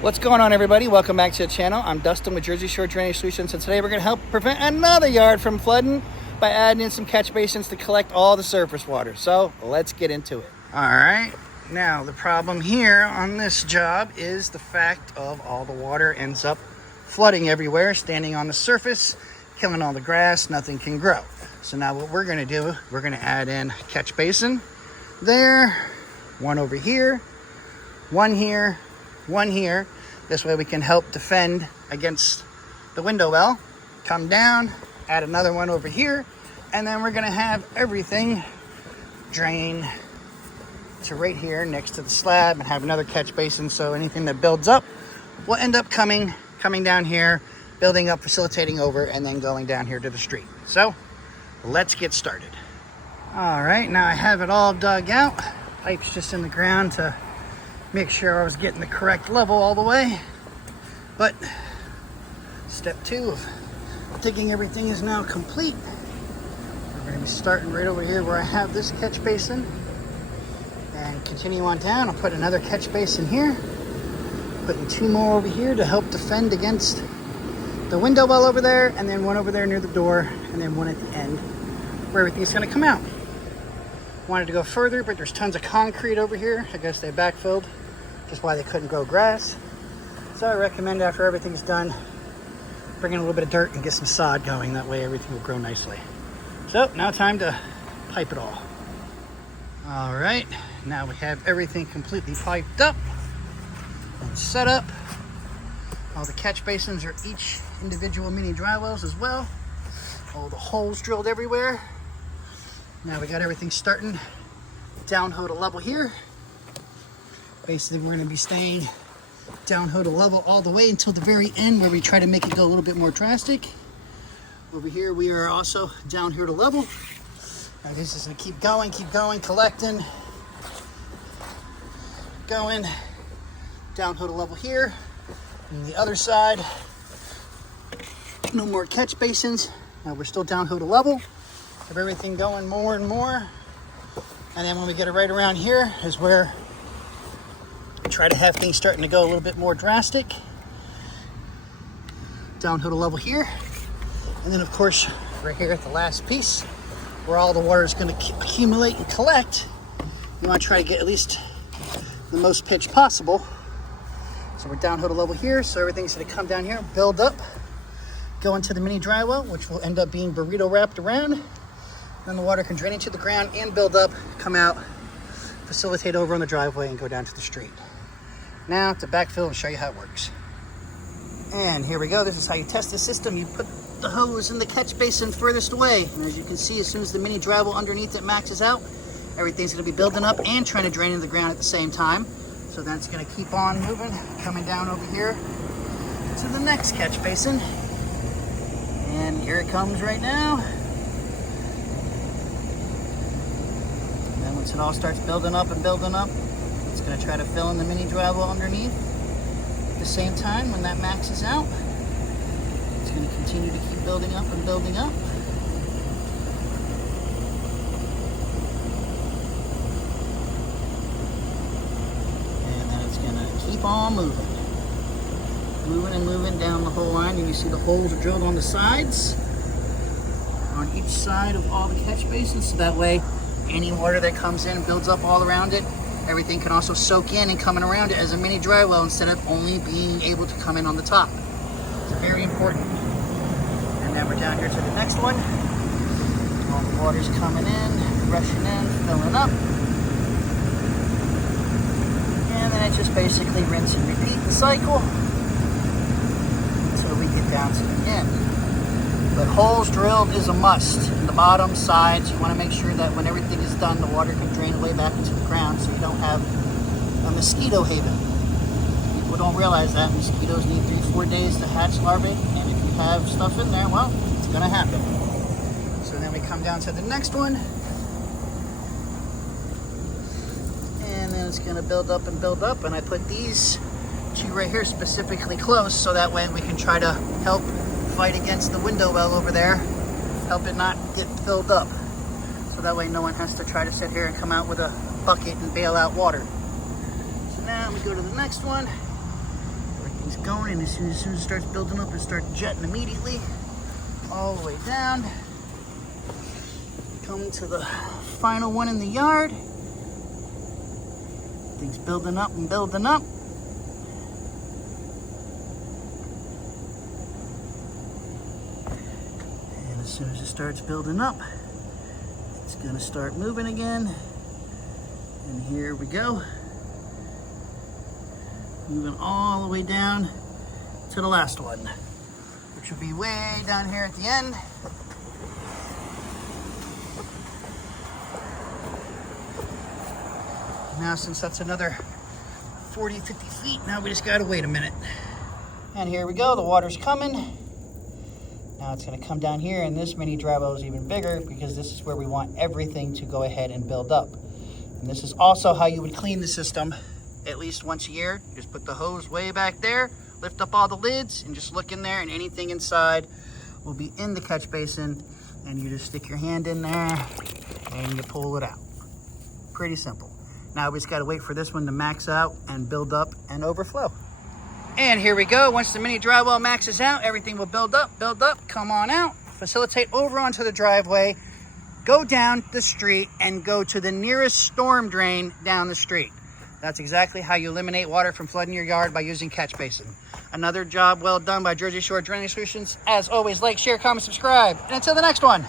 What's going on, everybody? Welcome back to the channel. I'm Dustin with Jersey Shore Drainage Solutions, and today we're going to help prevent another yard from flooding by adding in some catch basins to collect all the surface water. So let's get into it. All right, now the problem here on this job is the fact of all the water ends up flooding everywhere, standing on the surface, killing all the grass, nothing can grow. So now what we're going to do, we're going to add in a catch basin there, one over here, one here, one here. This way we can help defend against the window well. Come down, add another one over here, and then we're gonna have everything drain to right here next to the slab and have another catch basin, so anything that builds up will end up coming down here, building up, facilitating over, and then going down here to the street. So let's get started. All right, now I have it all dug out. Pipe's just in the ground to make sure I was getting the correct level all the way. But step 2 of digging everything is now complete. We're going to be starting right over here where I have this catch basin and continue on down. I'll put another catch basin here, putting 2 more over here to help defend against the window well over there, and then one over there near the door, and then one at the end where everything's going to come out. Wanted to go further, but there's tons of concrete over here. I guess they backfilled, just why they couldn't grow grass. So I recommend after everything's done, bring in a little bit of dirt and get some sod going. That way everything will grow nicely. So now time to pipe it all. All right, now we have everything completely piped up and set up. All the catch basins are each individual mini dry wells as well. All the holes drilled everywhere. Now we got everything starting downhill to level here. Basically, we're going to be staying downhill to level all the way until the very end, where we try to make it go a little bit more drastic. Over here, we are also down here to level. Now this is going to keep going, collecting, going downhill to level here. And the other side, no more catch basins. Now we're still downhill to level. Have everything going more and more, and then when we get it right around here is where we try to have things starting to go a little bit more drastic. Downhill to level here, and then of course right here at the last piece where all the water is going to accumulate and collect, you want to try to get at least the most pitch possible. So we're downhill to level here, so everything's going to come down here, build up, go into the mini dry well, which will end up being burrito wrapped around. Then the water can drain into the ground and build up, come out, facilitate over on the driveway, and go down to the street. Now to backfill and show you how it works. And here we go. This is how you test the system. You put the hose in the catch basin furthest away. And as you can see, as soon as the mini dry well underneath it maxes out, everything's going to be building up and trying to drain into the ground at the same time. So that's going to keep on moving, coming down over here to the next catch basin. And here it comes right now. Once it all starts building up and building up, it's going to try to fill in the mini dry well underneath. At the same time, when that maxes out, it's going to continue to keep building up and building up. And then it's going to keep on moving. Moving and moving down the whole line. And you see the holes are drilled on the sides, on each side of all the catch basins, so that way any water that comes in builds up all around it. Everything can also soak in and coming around it as a mini dry well instead of only being able to come in on the top. It's very important. And then we're down here to the next one. All the water's coming in, rushing in, filling up. And then it just basically rinse and repeat the cycle until we get down to the end. But holes drilled is a must. In the bottom, sides, you want to make sure that when everything is done, the water can drain away back into the ground so you don't have a mosquito haven. People don't realize that mosquitoes need 3-4 days to hatch larvae, and if you have stuff in there, well, it's going to happen. So then we come down to the next one. And then it's going to build up and build up, and I put these 2 right here specifically close so that way we can try to help fight against the window well over there, help it not get filled up. So that way no one has to try to sit here and come out with a bucket and bail out water. So now we go to the next one. Everything's going, and as soon as it starts building up, it starts jetting immediately all the way down. Coming to the final one in the yard. Things building up and building up. And as soon as it starts building up, it's gonna start moving again. And here we go. Moving all the way down to the last one, which will be way down here at the end. Now, since that's another 40, 50 feet, now we just gotta wait a minute. And here we go, the water's coming. Now it's gonna come down here, and this mini dry well is even bigger because this is where we want everything to go ahead and build up. And this is also how you would clean the system at least once a year. Just put the hose way back there, lift up all the lids, and just look in there, and anything inside will be in the catch basin. And you just stick your hand in there and you pull it out. Pretty simple. Now we just gotta wait for this one to max out and build up and overflow. And here we go. Once the mini dry well maxes out, everything will build up, come on out, facilitate over onto the driveway, go down the street, and go to the nearest storm drain down the street. That's exactly how you eliminate water from flooding your yard, by using catch basin. Another job well done by Jersey Shore Drainage Solutions. As always, like, share, comment, subscribe. And until the next one.